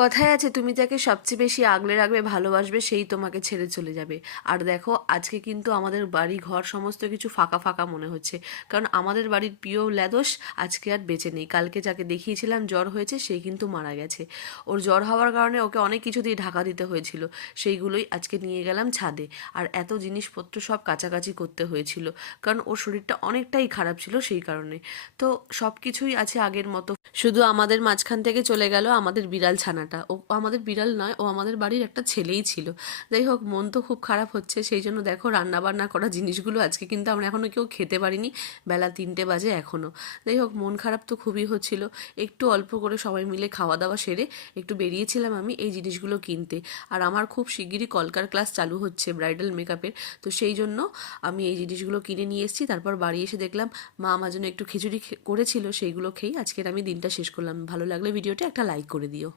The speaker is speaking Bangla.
কথায় আছে তুমি যাকে সবচেয়ে বেশি আগলে রাখবে ভালোবাসবে সেই তোমাকে ছেড়ে চলে যাবে। আর দেখো আজকে কিন্তু আমাদের বাড়ি ঘর সমস্ত কিছু ফাঁকা ফাঁকা মনে হচ্ছে, কারণ আমাদের বাড়ির প্রিয় ল্যাদোস আজকে আর বেঁচে নেই। কালকে যাকে দেখিয়েছিলাম জ্বর হয়েছে সেই কিন্তু মারা গেছে। ওর জ্বর হওয়ার কারণে ওকে অনেক কিছু দিয়ে ঢাকা দিতে হয়েছিল, সেইগুলোই আজকে নিয়ে গেলাম ছাদে। আর এত জিনিসপত্র সব কাচাকাচি করতে হয়েছিল, কারণ ওর শরীরটা অনেকটাই খারাপ ছিল সেই কারণে। তো সব কিছুই আছে আগের মতো, শুধু আমাদের মাঝখান থেকে চলে গেল আমাদের বিড়াল ছানাটা। ও আমাদের বিড়াল নয়, ও আমাদের বাড়ির একটা ছেলেই ছিল। যাই হোক, মন তো খুব খারাপ হচ্ছে। সেই জন্য দেখো রান্না বান্না করা জিনিসগুলো আজকে কিন্তু আমরা এখনও কেউ খেতে পারিনি, বেলা 3টে বাজে এখনও। যাই হোক, মন খারাপ তো খুবই হচ্ছিল। একটু অল্প করে সবাই মিলে খাওয়া দাওয়া সেরে একটু বেরিয়েছিলাম আমি এই জিনিসগুলো কিনতে। আর আমার খুব শিগগিরই কলকার ক্লাস চালু হচ্ছে ব্রাইডাল মেকআপের, তো সেই জন্য আমি এই জিনিসগুলো কিনে নিয়ে এসেছি। তারপর বাড়ি এসে দেখলাম মা আমার জন্য একটু খিচুড়ি করেছিল, সেইগুলো খেয়েই আজকের আমি দিনটা শেষ করলাম। ভালো লাগলে ভিডিওটা একটা লাইক করে দিও।